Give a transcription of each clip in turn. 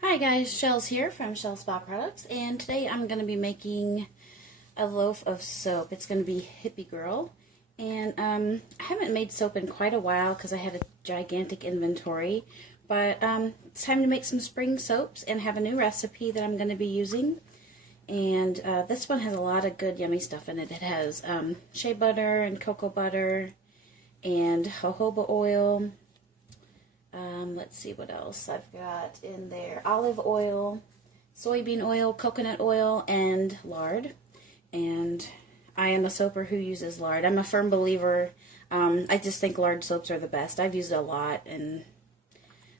Hi guys, Shells here from Shell Spa Products, and today I'm going to be making a loaf of soap. It's going to be Hippie Girl, and I haven't made soap in quite a while because I had a gigantic inventory, but it's time to make some spring soaps and have a new recipe that I'm going to be using. And this one has a lot of good yummy stuff in it. It has shea butter and cocoa butter and jojoba oil. Let's see what else I've got in there. Olive oil, soybean oil, coconut oil, and lard. And I am a soaper who uses lard. I'm a firm believer. I just think lard soaps are the best. I've used it a lot, and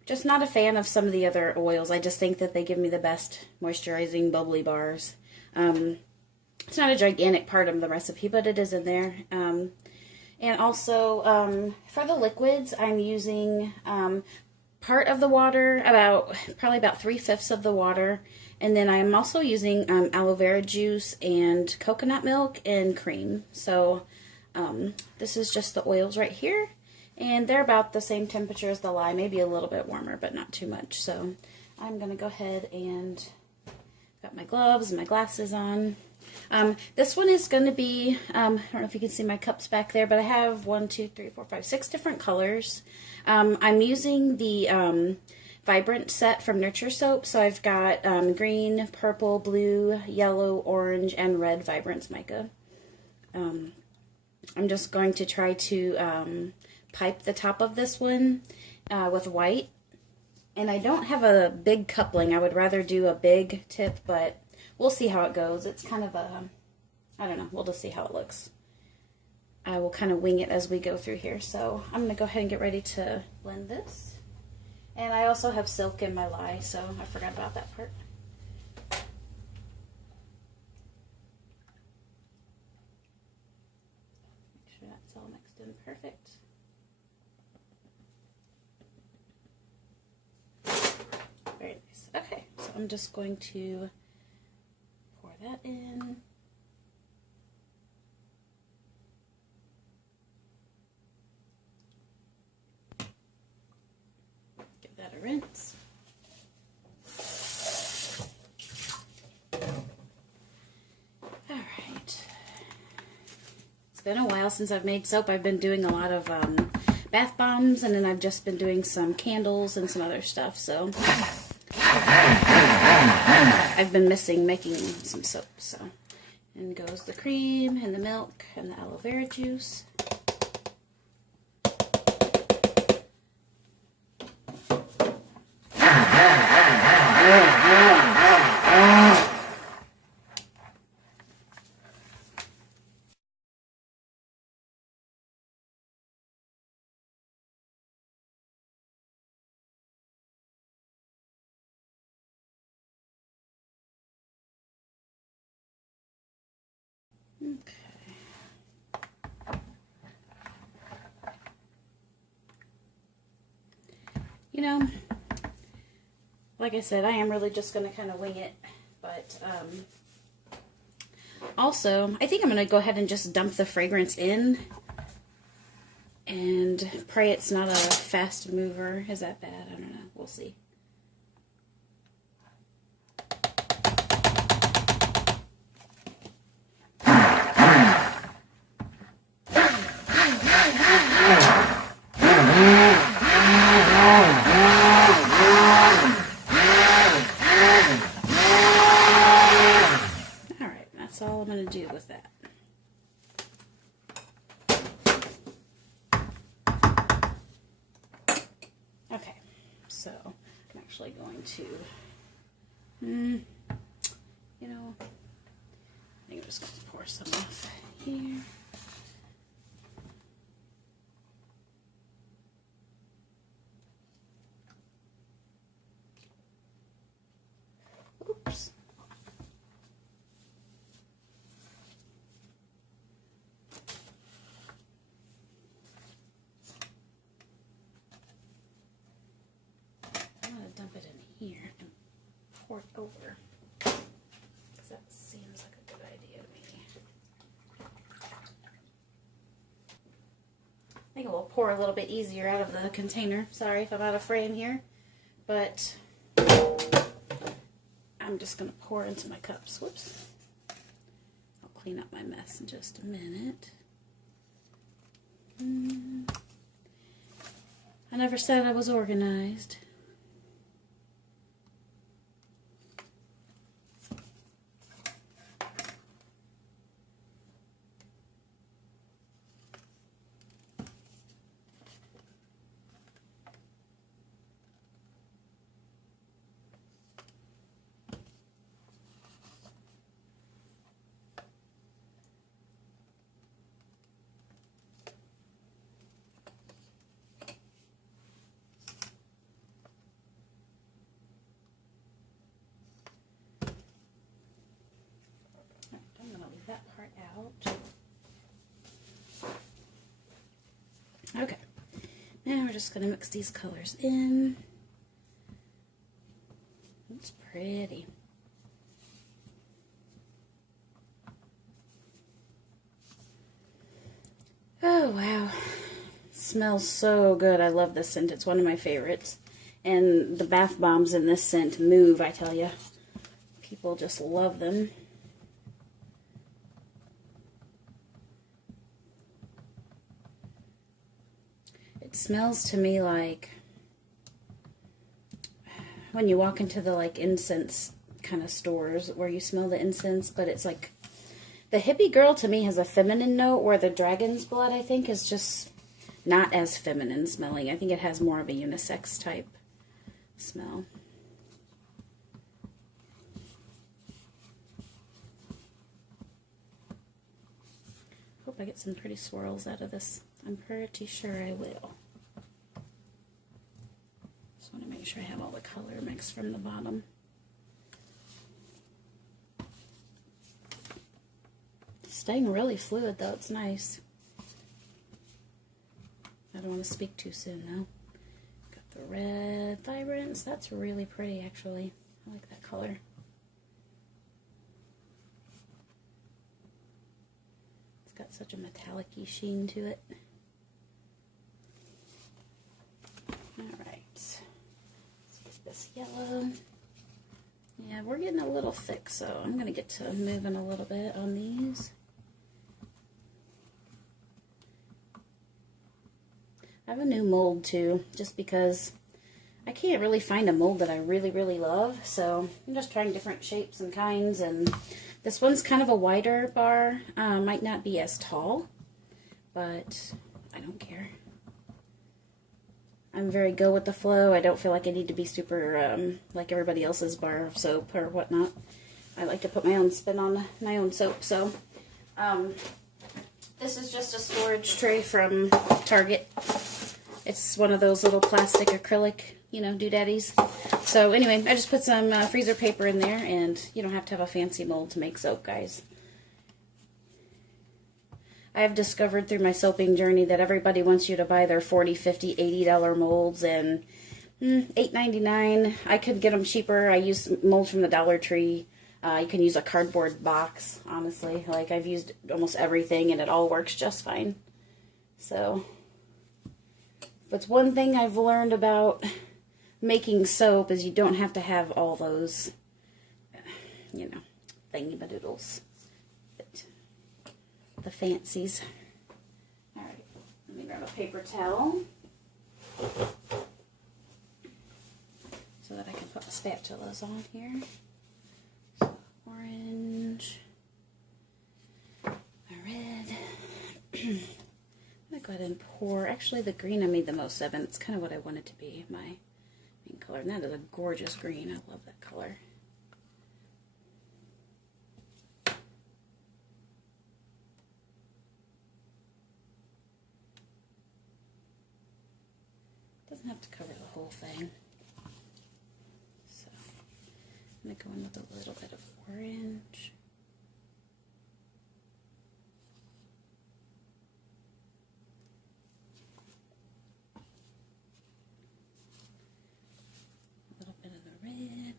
just not a fan of some of the other oils. I just think that they give me the best moisturizing bubbly bars. It's not a gigantic part of the recipe, but it is in there. And also, for the liquids, I'm using part of the water, probably about 3/5 of the water. And then I'm also using aloe vera juice and coconut milk and cream. So this is just the oils right here. And they're about the same temperature as the lye, maybe a little bit warmer, but not too much. So I'm going to go ahead and got my gloves and my glasses on. This one is going to be, I don't know if you can see my cups back there, but I have 6 different colors. I'm using the Vibrant set from Nurture Soap, so I've got green, purple, blue, yellow, orange, and red Vibrance mica. I'm just going to try to pipe the top of this one with white. And I don't have a big coupling. I would rather do a big tip, but we'll see how it goes. It's kind of I don't know, we'll just see how it looks. I will kind of wing it as we go through here. So I'm going to go ahead and get ready to blend this. And I also have silk in my lye, so I forgot about that part. Make sure that's all mixed in perfect. Very nice. Okay, so I'm just going to pour that in. Give that a rinse. Alright. It's been a while since I've made soap. I've been doing a lot of bath bombs, and then I've just been doing some candles and some other stuff, so I've been missing making some soap. So in goes the cream and the milk and the aloe vera juice. Okay. You know, like I said, I am really just going to kind of wing it, but also, I think I'm going to go ahead and just dump the fragrance in and pray it's not a fast mover. Is that bad? I don't know. We'll see. That's all I'm going to do with that. Okay, so I'm actually going to, you know, I think I'm just going to pour some off here. Oops. Dump it in here and pour it over, because that seems like a good idea to me. I think it will pour a little bit easier out of the container. Sorry if I'm out of frame here, but I'm just going to pour into my cups. Whoops. I'll clean up my mess in just a minute. I never said I was organized. That part out. Okay, now we're just going to mix these colors in. It's pretty. Oh wow, smells so good. I love this scent. It's one of my favorites. And the bath bombs in this scent move, I tell you. People just love them. It smells to me like when you walk into the like incense kind of stores where you smell the incense, but it's like the Hippie Girl to me has a feminine note, where the Dragon's Blood I think is just not as feminine smelling. I think it has more of a unisex type smell. Hope I get some pretty swirls out of this. I'm pretty sure I will. Just want to make sure I have all the color mixed from the bottom. It's staying really fluid though, it's nice. I don't want to speak too soon though. Got the red vibrance, that's really pretty actually. I like that color. It's got such a metallic-y sheen to it. Alright, let's get this yellow. Yeah, we're getting a little thick, so I'm going to get to moving a little bit on these. I have a new mold too, just because I can't really find a mold that I really, really love, so I'm just trying different shapes and kinds, and this one's kind of a wider bar, might not be as tall, but I don't care. I'm very go with the flow. I don't feel like I need to be super like everybody else's bar of soap or whatnot. I like to put my own spin on my own soap. So this is just a storage tray from Target. It's one of those little plastic acrylic, you know, doodaddies. So anyway, I just put some freezer paper in there, and you don't have to have a fancy mold to make soap, guys. I have discovered through my soaping journey that everybody wants you to buy their $40, $50, $80 molds, and $8.99. I could get them cheaper. I use molds from the Dollar Tree. You can use a cardboard box, honestly. Like, I've used almost everything, and it all works just fine. So, if it's one thing I've learned about making soap is you don't have to have all those, you know, thingy-madoodles. The fancies. Alright, let me grab a paper towel so that I can put my spatulas on here. So, orange, my red. I'm going to go ahead and pour, actually the green I made the most of, and it's kind of what I want it to be, my main color. And that is a gorgeous green. I love that color. Doesn't have to cover the whole thing. So I'm going to go in with a little bit of orange. A little bit of the red.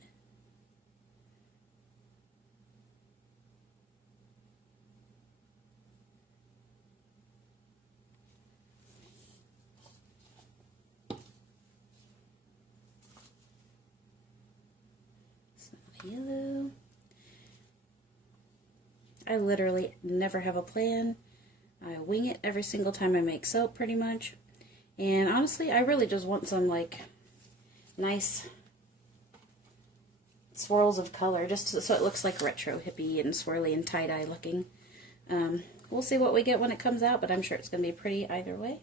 Yellow. I literally never have a plan. I wing it every single time I make soap, pretty much. And honestly, I really just want some, like, nice swirls of color, just so it looks like retro hippie and swirly and tie-dye looking. We'll see what we get when it comes out, but I'm sure it's going to be pretty either way.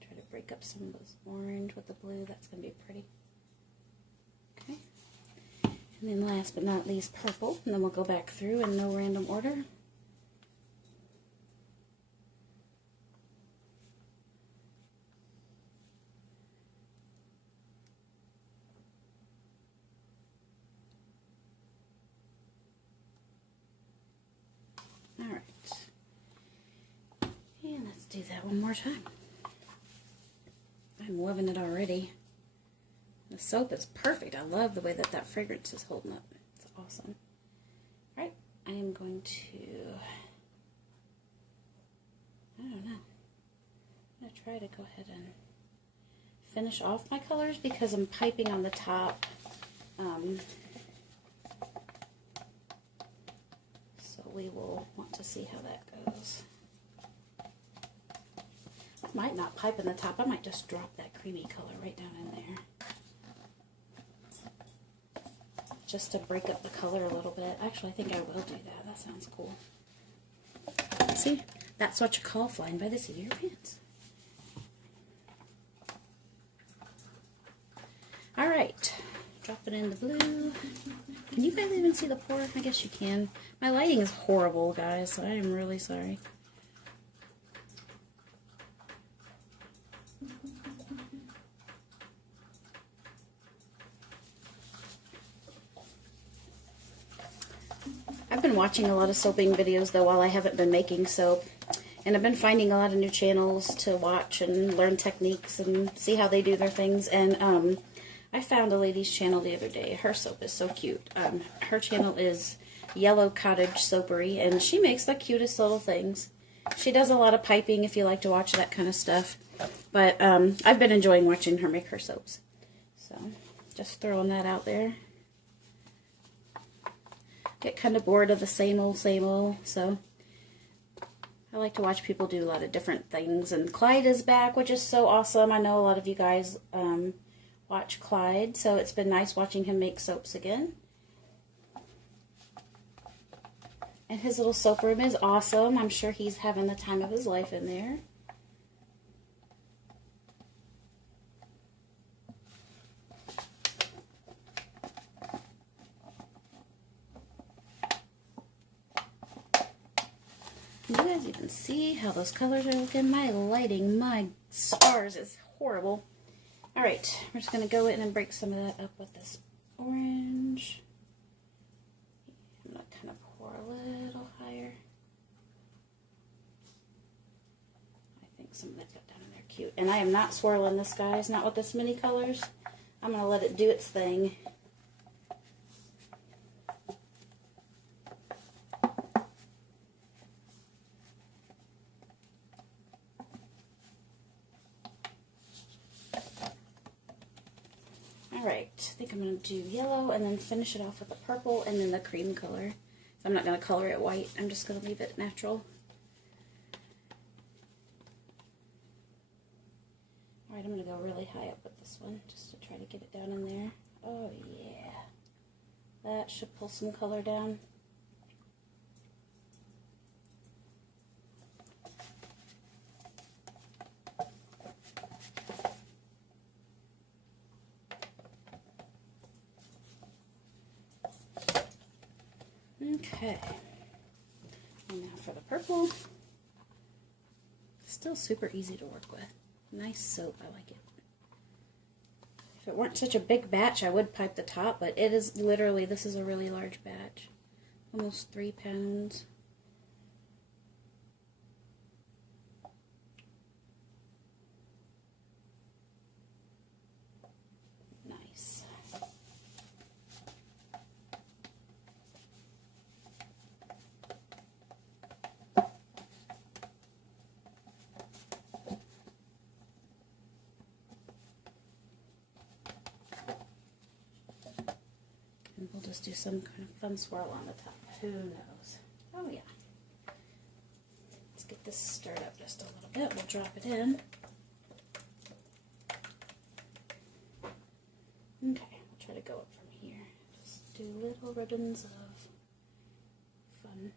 Try to break up some of this orange with the blue. That's going to be pretty. Okay. And then last but not least, purple. And then we'll go back through in no random order. Alright. And let's do that one more time. I'm loving it already. The soap is perfect. I love the way that that fragrance is holding up. It's awesome. Alright, I am going to, I don't know. I'm going to try to go ahead and finish off my colors because I'm piping on the top. So we will want to see how that goes. I might not pipe in the top. I might just drop that creamy color right down in there. Just to break up the color a little bit. Actually, I think I will do that. That sounds cool. See? That's what you call flying by the seat of your pants. Alright. Dropping in the blue. Can you guys even see the pour? I guess you can. My lighting is horrible, guys, so I am really sorry. I've been watching a lot of soaping videos though while I haven't been making soap, and I've been finding a lot of new channels to watch and learn techniques and see how they do their things. And I found a lady's channel the other day. Her soap is so cute. Her channel is Yellow Cottage Soapery, and she makes the cutest little things. She does a lot of piping if you like to watch that kind of stuff, but I've been enjoying watching her make her soaps. So just throwing that out there. Get kind of bored of the same old, so I like to watch people do a lot of different things. And Clyde is back, which is so awesome. I know a lot of you guys watch Clyde, so it's been nice watching him make soaps again. And his little soap room is awesome. I'm sure he's having the time of his life in there. You guys even see how those colors are looking? My lighting, my stars, is horrible. Alright, we're just going to go in and break some of that up with this orange. I'm going to kind of pour a little higher. I think some of that got down in there cute. And I am not swirling this, guys, not with this many colors. I'm going to let it do its thing. Alright, I think I'm going to do yellow and then finish it off with the purple and then the cream color. So I'm not going to color it white, I'm just going to leave it natural. Alright, I'm going to go really high up with this one just to try to get it down in there. Oh yeah, that should pull some color down. Okay, and now for the purple. Still super easy to work with. Nice soap, I like it. If it weren't such a big batch, I would pipe the top, but it is literally, this is a really large batch. Almost 3 pounds. Nice. just do some kind of fun swirl on the top. Who knows? Oh yeah. Let's get this stirred up just a little bit. We'll drop it in. Okay, I'll try to go up from here. Just do little ribbons of fun.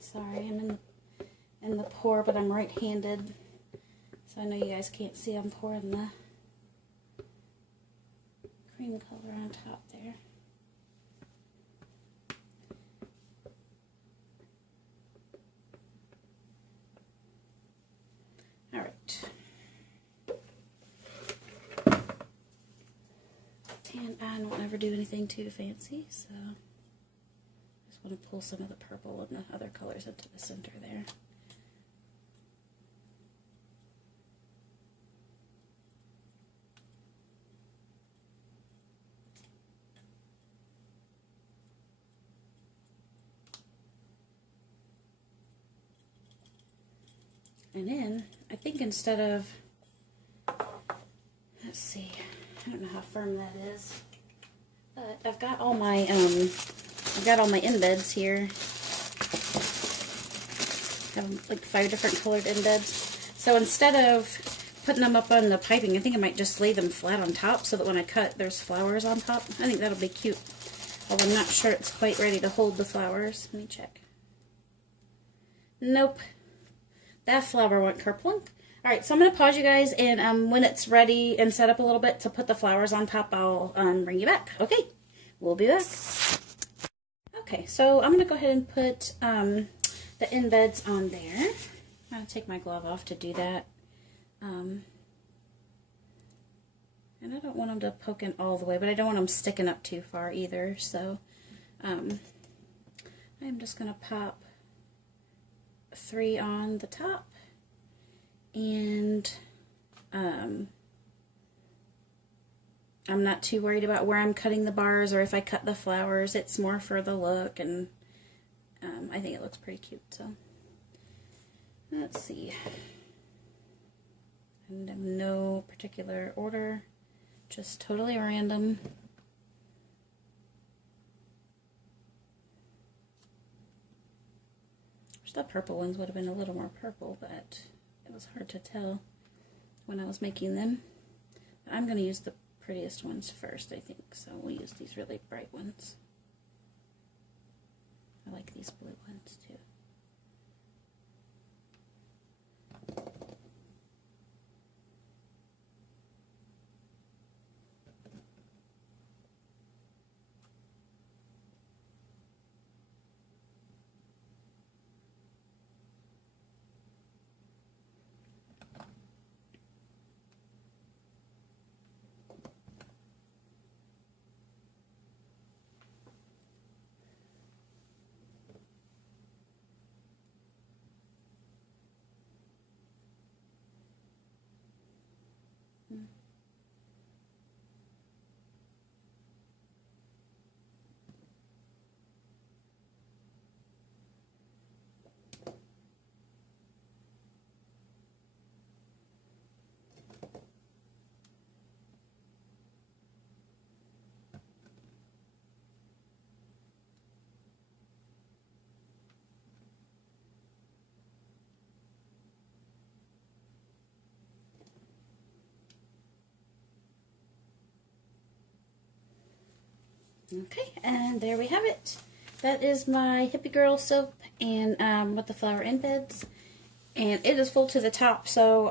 Sorry, I'm in the pour, but I'm right-handed, so I know you guys can't see I'm pouring the cream color on top there. All right. And I don't ever do anything too fancy, so just want to pull some of the purple and the other colors into the center there. And then, I think instead of, let's see, I don't know how firm that is, but I've got all my embeds here. I have like 5 different colored embeds. So instead of putting them up on the piping, I think I might just lay them flat on top so that when I cut, there's flowers on top. I think that'll be cute. Although I'm not sure it's quite ready to hold the flowers. Let me check. Nope. That flower went kerplunk. Alright, so I'm going to pause you guys, and when it's ready and set up a little bit to put the flowers on top, I'll bring you back. Okay, we'll be back. Okay, so I'm going to go ahead and put the embeds on there. I'm going to take my glove off to do that. And I don't want them to poke in all the way, but I don't want them sticking up too far either. So I'm just going to pop 3 on the top, and I'm not too worried about where I'm cutting the bars or if I cut the flowers. It's more for the look, and I think it looks pretty cute. So let's see. And no particular order, just totally random. The purple ones would have been a little more purple, but it was hard to tell when I was making them. But I'm going to use the prettiest ones first, I think. So we'll use these really bright ones. I like these blue ones too. Okay, and there we have it. That is my Hippie Girl soap and with the flower embeds. And it is full to the top, so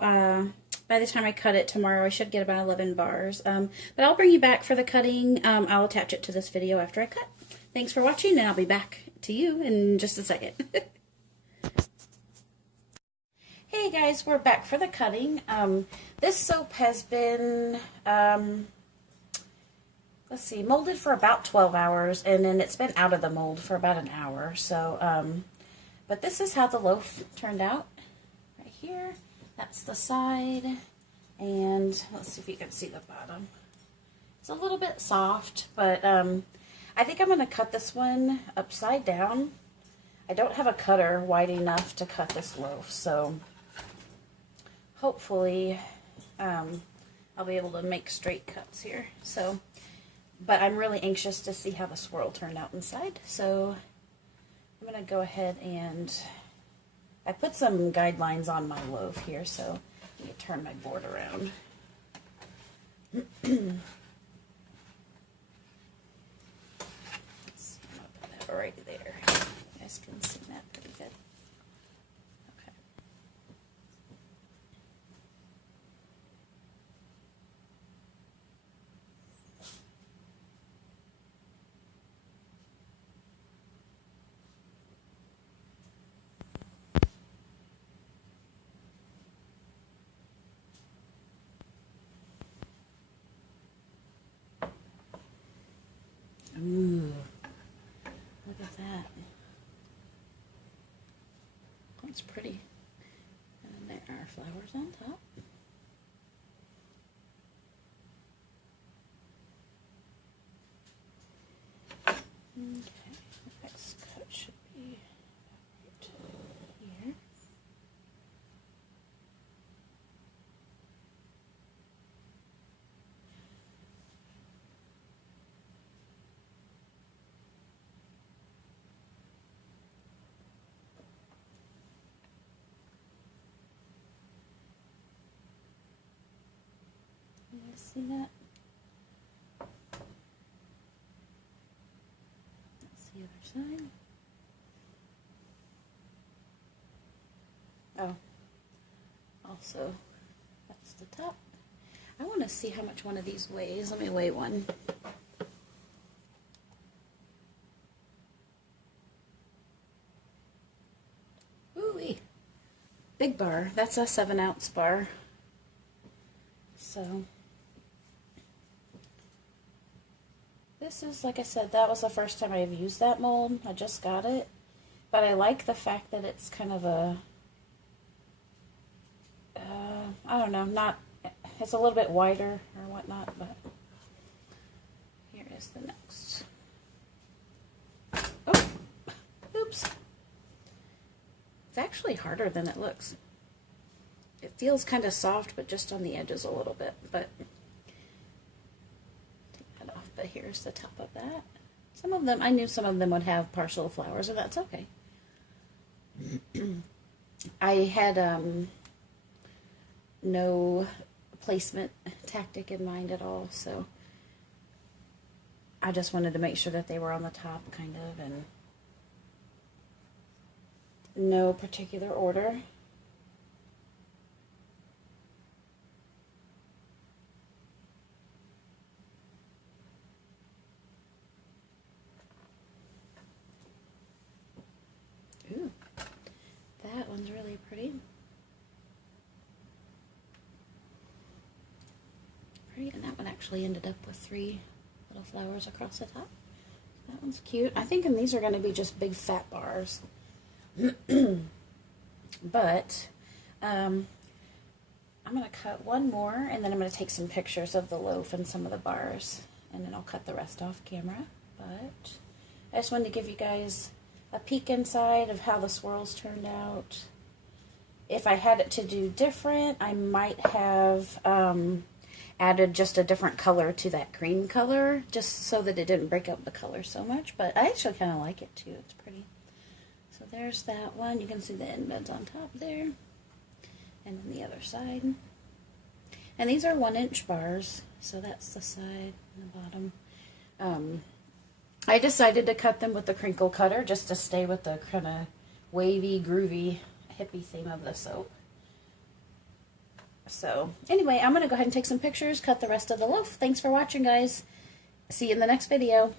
by the time I cut it tomorrow, I should get about 11 bars. But I'll bring you back for the cutting. I'll attach it to this video after I cut. Thanks for watching, and I'll be back to you in just a second. Hey guys, we're back for the cutting. This soap has been let's see, molded for about 12 hours, and then it's been out of the mold for about an hour. So, but this is how the loaf turned out right here. That's the side, and let's see if you can see the bottom. It's a little bit soft, but I think I'm going to cut this one upside down. I don't have a cutter wide enough to cut this loaf, so hopefully I'll be able to make straight cuts here. So, but I'm really anxious to see how the swirl turned out inside. So I'm going to go ahead and I put some guidelines on my loaf here, so let me turn my board around. Let's see, I'm going to put that right there. You guys can see that pretty good. Okay. Ooh, look at that. That's pretty. And then there are flowers on top. Okay, the next cut should be right here. You guys see that? That's the other side. Oh, also, that's the top. I want to see how much one of these weighs. Let me weigh one. Ooh-wee. Big bar. That's a 7-ounce bar. So, this is, like I said, that was the first time I've used that mold. I just got it. But I like the fact that it's kind of a, I don't know, not, it's a little bit wider or whatnot, but here is the next. Oh, oops. It's actually harder than it looks. It feels kind of soft, but just on the edges a little bit, but take that off. But here's the top of that. Some of them, I knew some of them would have partial flowers, and that's okay. I had no placement tactic in mind at all, so I just wanted to make sure that they were on the top, kind of, and no particular order. Ooh, that one's really pretty. And that one actually ended up with 3 little flowers across the top. That one's cute. I think these are going to be just big fat bars. But I'm going to cut one more, and then I'm going to take some pictures of the loaf and some of the bars, and then I'll cut the rest off camera. But I just wanted to give you guys a peek inside of how the swirls turned out. If I had it to do different, I might have added just a different color to that green color, just so that it didn't break up the color so much, but I actually kind of like it too. It's pretty. So there's that one. You can see the end buds on top there, and then the other side. And these are 1-inch bars, so that's the side and the bottom. I decided to cut them with the crinkle cutter just to stay with the kind of wavy, groovy, hippie theme of the soap. So, anyway, I'm going to go ahead and take some pictures, cut the rest of the loaf. Thanks for watching, guys. See you in the next video.